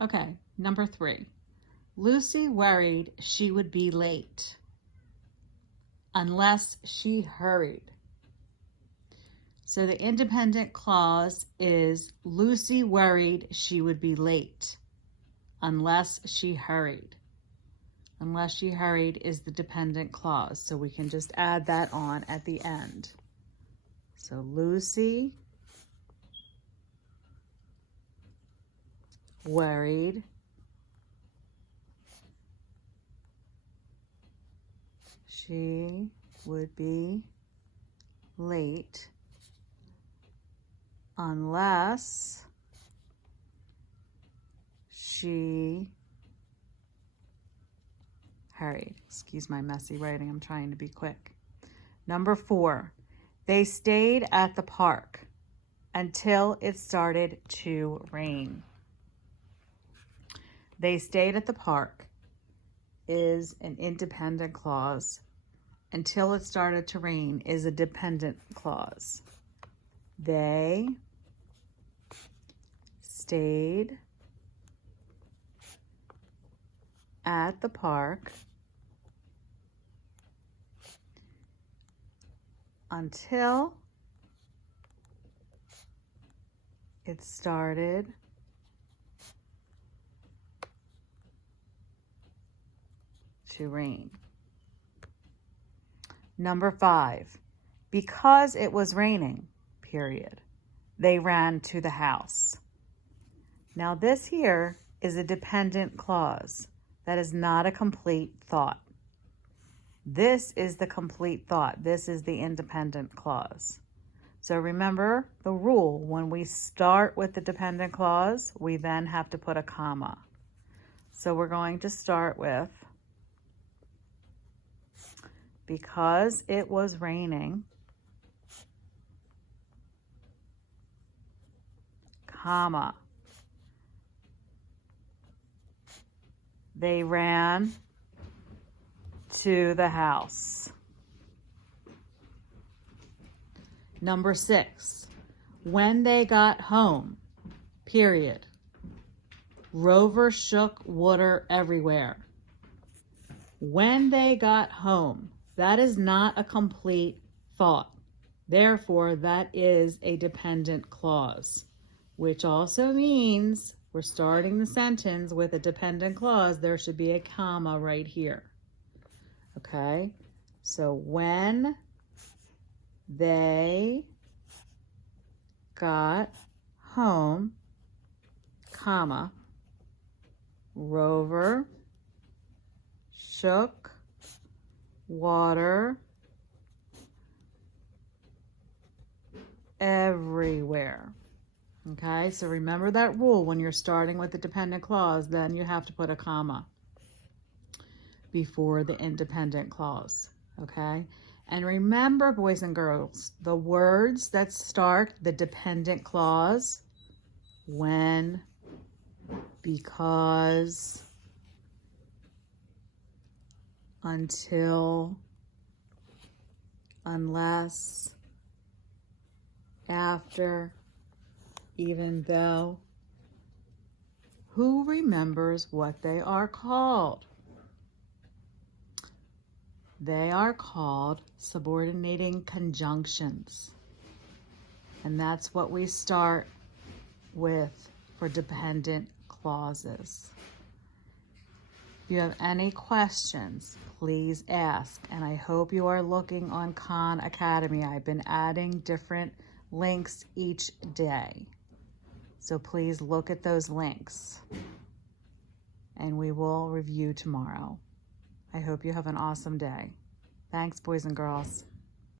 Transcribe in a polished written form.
Okay, number 3. Lucy worried she would be late unless she hurried. So the independent clause is Lucy worried she would be late unless she hurried. Unless she hurried is the dependent clause, so we can just add that on at the end. So Lucy worried she would be late unless she hurried. Excuse my messy writing. I'm trying to be quick. Number 4, they stayed at the park until it started to rain. They stayed at the park is an independent clause. Until it started to rain is a dependent clause. They stayed at the park until it started to rain. Number 5, because it was raining, period, they ran to the house. Now this here is a dependent clause. That is not a complete thought. This is the complete thought. This is the independent clause. So remember the rule. When we start with the dependent clause, we then have to put a comma. So we're going to start with, because it was raining, comma, they ran to the house. Number 6, when they got home, period, Rover shook water everywhere. When they got home, that is not a complete thought. Therefore, that is a dependent clause, which also means we're starting the sentence with a dependent clause. There should be a comma right here. Okay, so when they got home, comma, Rover shook water everywhere. Okay, so remember that rule. When you're starting with the dependent clause, then you have to put a comma before the independent clause. Okay, and remember, boys and girls, the words that start the dependent clause, when, because, until, unless, after, even though. Who remembers what they are called? They are called subordinating conjunctions. And that's what we start with for dependent clauses. If you have any questions, please ask. And I hope you are looking on Khan Academy. I've been adding different links each day. So please look at those links. And we will review tomorrow. I hope you have an awesome day. Thanks, boys and girls.